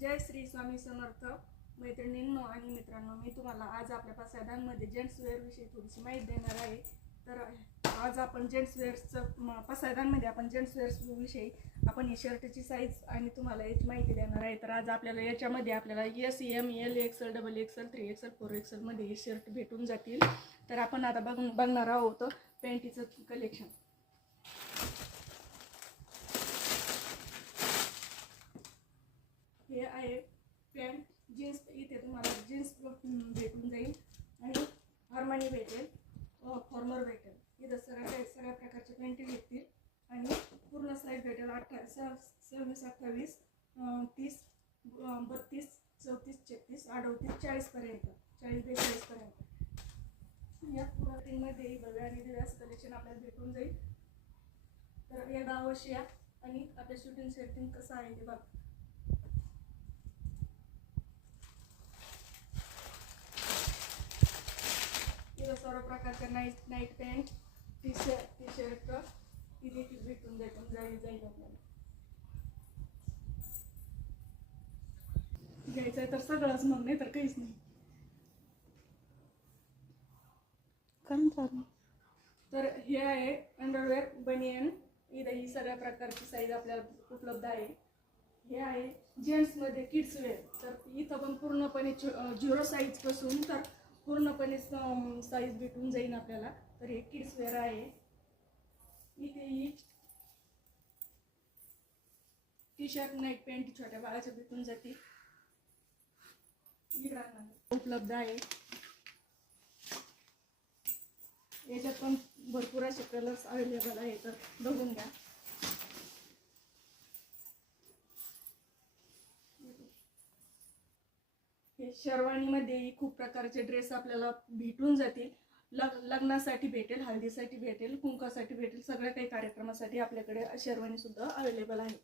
जय श्री स्वामी समर्थ मैत्रिणींनो आणि मित्रांनो, मी तुम्हाला आज आपल्या पसायदांमध्ये जेंट्स वेअर विषयी थोडीशी माहिती देणार आहे. तर आज आपण जेंट्स वेअर्सचं पसायदांमध्ये आपण जेंट्स वेअर्स विषयी आपण ही शर्टची साईज आणि तुम्हाला याची माहिती देणार आहे. तर आज आपल्याला याच्यामध्ये आपल्याला S, M, L, XL, double XL, 3XL, 4XL मध्ये हे शर्ट भेटून जातील. तर आपण आता बघणार आहोत पॅन्टीचं कलेक्शन. हे आहे पॅन्ट जीन्स. इथे तुम्हाला जीन्स भेटून जाईल आणि आर्मानी भेटेल, फॉर्मर भेटेल. इथं सगळ्या प्रकारचे पॅन्टी भेटतील आणि पूर्ण साईज भेटेल 26, 28, 30, 32, 34, 36, 38, 40 पर्यंत, 40-42 पर्यंत. या पूर्ण मध्ये बघा आणि दिव्यास कलेक्शन आपल्याला भेटून जाईल. तर एकदा अवश्य या आणि आपल्या शूटिंग सेटिंग कसं आहे ते बघा. सर्व प्रकारच्या नाईट पॅन्ट, टी शर्ट इथे भेटून जाईल आपल्याला. घ्यायचं आहे तर सगळंच, मग नाही तर काहीच नाही. तर हे आहे अंडरवेअर बनियन. इथे ही सगळ्या प्रकारची साईज आपल्याला उपलब्ध आहे. हे आहे जेंट्समध्ये किड्स वेअर. तर इथं पण पूर्णपणे 0 साईज पासून तर पूर्णपणे साईज भेटून जाईल आपल्याला. तर हे किड्स वेअर आहे. इथे ही टी शर्ट, नाईट पॅन्ट छोट्या बाळाच्या भेटून जातील, उपलब्ध आहे. याच्यात पण भरपूर असे कलर्स अवेलेबल आहे, तर बघून घ्या. शेरवानीमध्ये खूप प्रकारचे ड्रेस आपल्याला भेटून जातील. लग्नासाठी भेटेल, हळदीसाठी भेटेल, कुंकासाठी भेटेल, सगळ्या काही कार्यक्रमासाठी आपल्याकडे शेरवानी सुद्धा अवेलेबल आहे.